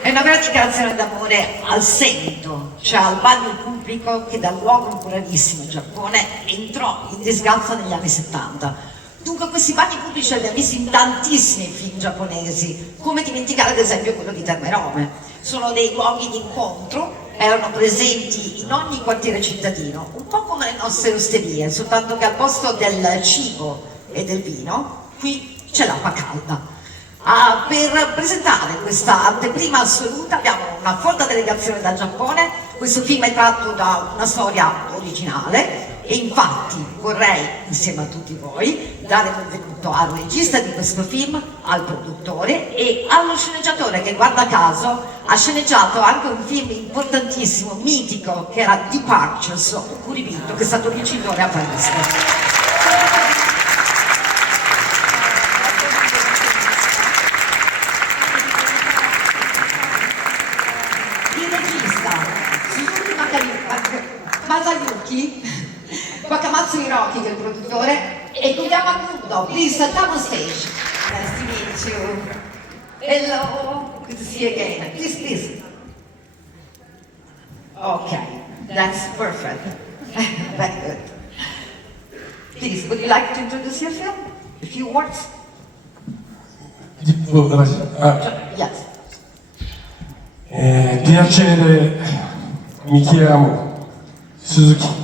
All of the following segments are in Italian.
È una vera dichiarazione d'amore al seguito, cioè al bagno pubblico che dal luogo ancuralissimo Giappone entrò in disgrazia negli anni 70. Dunque questi bagni pubblici li abbiamo visti in tantissimi film giapponesi, come dimenticare ad esempio quello di Terme Rome. Sono dei luoghi di incontro, erano presenti in ogni quartiere cittadino, un po' come le nostre osterie, soltanto che al posto del cibo e del vino, qui c'è l'acqua calda. Per presentare questa anteprima assoluta abbiamo una folta delegazione dal Giappone. Questo film è tratto da una storia originale e infatti vorrei, insieme a tutti voi, dare il benvenuto al regista di questo film, al produttore e allo sceneggiatore che, guarda caso, ha sceneggiato anche un film importantissimo, mitico, che era Departures, Okuribito, che è stato vincitore a Parigi. Masayuki Wakamatsu Hiroki, che è il produttore, e Koyama Kundo. Please, saltamo stage. Nice to meet you. Hello, good to see you again. Please, please. Okay, that's perfect. Very good. Please, would you like to introduce your film? A few words? Yes. Piacere, mi chiamo Suzuki.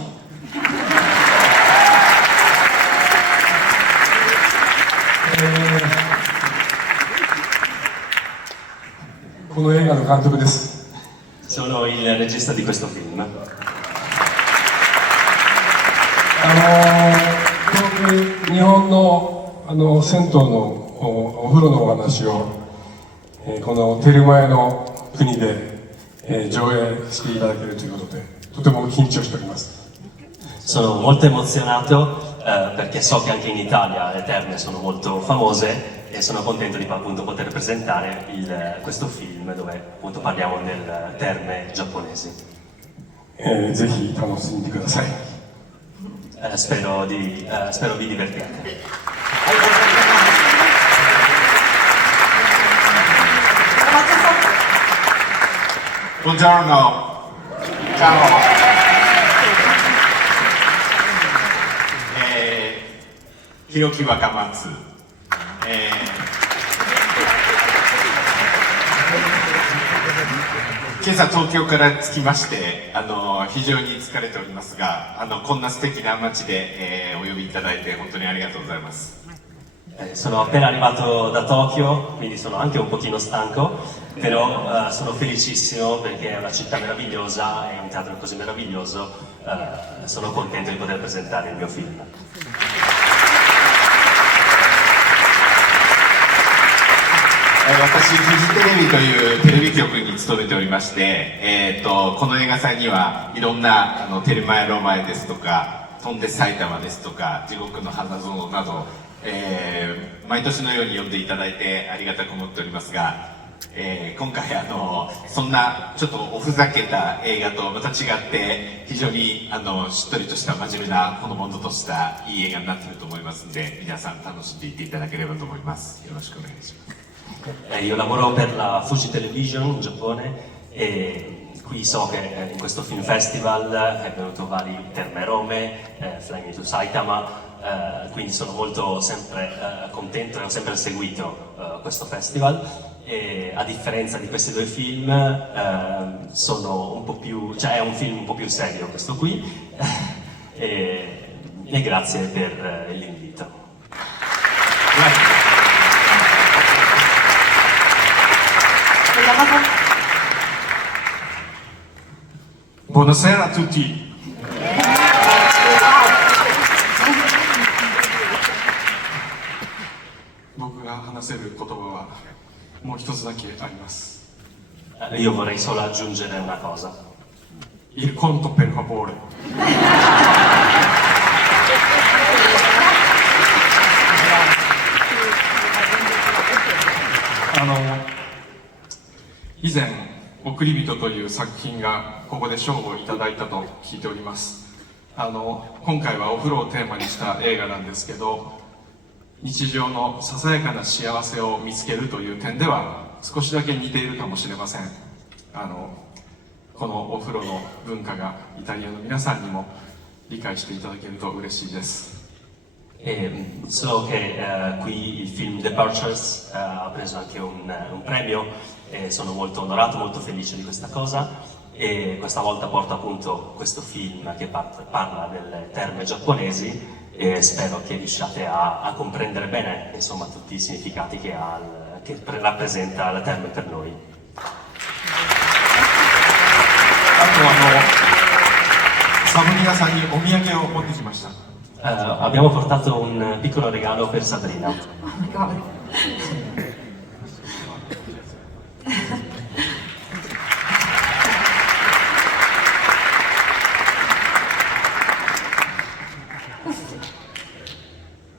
この映画の監督です。Sono il regista di questo film. 日本の銭湯のお風呂のお話を、このテルマエの国で、上映していただけるということで、とても緊張しております。 Sono molto emozionato perché so che anche in Italia le terme sono molto famose e sono contento di appunto poter presentare questo film dove appunto parliamo delle terme giapponesi. ぜひ楽しんでください。Spero vi divertiate. Buongiorno, ciao. Hiroki Wakamatsu. 今朝東京から着きまして非常に疲れておりますがこんな素敵な街で、お呼びいただいて本当にありがとうございます。 Sono appena arrivato da Tokyo, quindi sono anche un pochino stanco, però sono felicissimo perché è una città meravigliosa e un teatro così meraviglioso, sono contento di poter presentare il mio film. 私、フジテレビというテレビ局に勤めておりまして、この映画祭にはいろんなテルマエロマエですとか、飛んで埼玉ですとか、地獄の花園など、毎年のように呼んでいただいてありがたく思っておりますが、今回そんなちょっとおふざけた映画とまた違って非常にしっとりとした真面目なほのぼのとしたいい映画になっていると思いますので皆さん楽しんでいっていただければと思います。よろしくお願いします。 Io lavoro per la Fuji Television in Giappone e qui so che in questo film festival è venuto vari Terme Rome, Flying to Saitama, quindi sono molto sempre contento e ho sempre seguito questo festival e a differenza di questi due film sono un po' più, cioè è un film un po' più serio questo qui e grazie per l'invito. Buonasera a tutti. 僕が話せる言葉はもう一つだけあります。 Io vorrei solo aggiungere una cosa. Il conto per favore. 以前「送り人」という作品がここで賞をいただいたと聞いております。今回はお風呂をテーマにした映画なんですけど、日常のささやかな幸せを見つけるという点では少しだけ似ているかもしれません。このお風呂の文化がイタリアの皆さんにも理解していただけると嬉しいです。So che qui il film Departures ha preso anche un premio e sono molto onorato, molto felice di questa cosa, e questa volta porta appunto questo film che parla delle terme giapponesi, e spero che riusciate a comprendere bene insomma tutti i significati che rappresenta la terme per noi. あとサブリナさんにお土産を持ってきました。Abbiamo portato un piccolo regalo per Sabrina. Oh my God.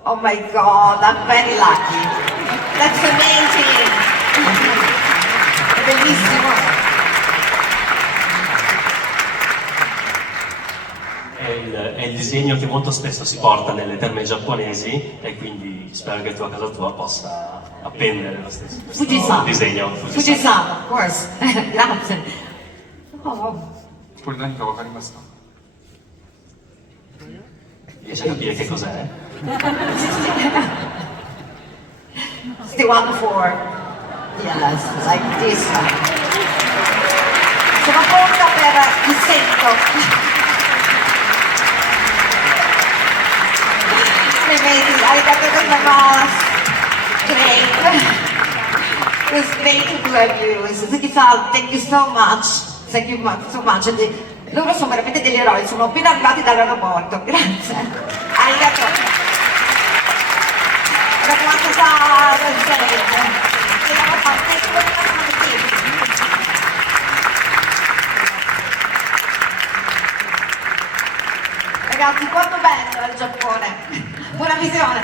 Oh my God, I'm very lucky. That's amazing. È bellissimo. È il disegno che molto spesso si porta nelle terme giapponesi, e quindi spero che tu a casa tua possa appendere lo stesso Fujisan. disegno. Fujisan, of course. Grazie. Oh. これ何かわかりますか？ Riesci a capire che cos'è? It's the one for, yes, like this. Sono pronta per il sento. Amazing, arigato gozaimasu. Great. It was great to have you. Suzuki-san, thank you so much. Thank you so much. Loro sono veramente degli eroi, sono appena arrivati dall'aeroporto. Grazie. Arigato. Ragazzi, quanto bello è il Giappone! Buona visione!